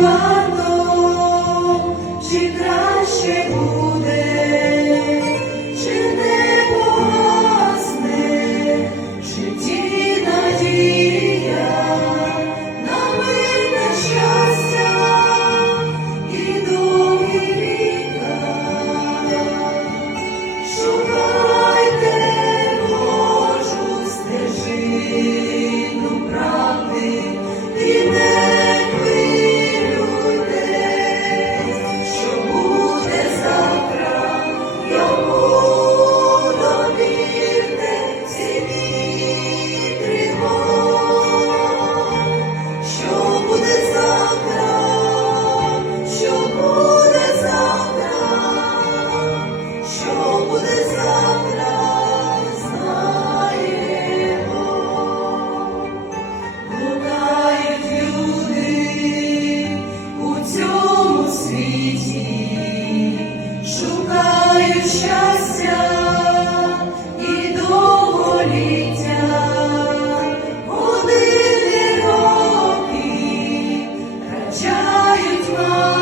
варто, чи краще буде. Oh.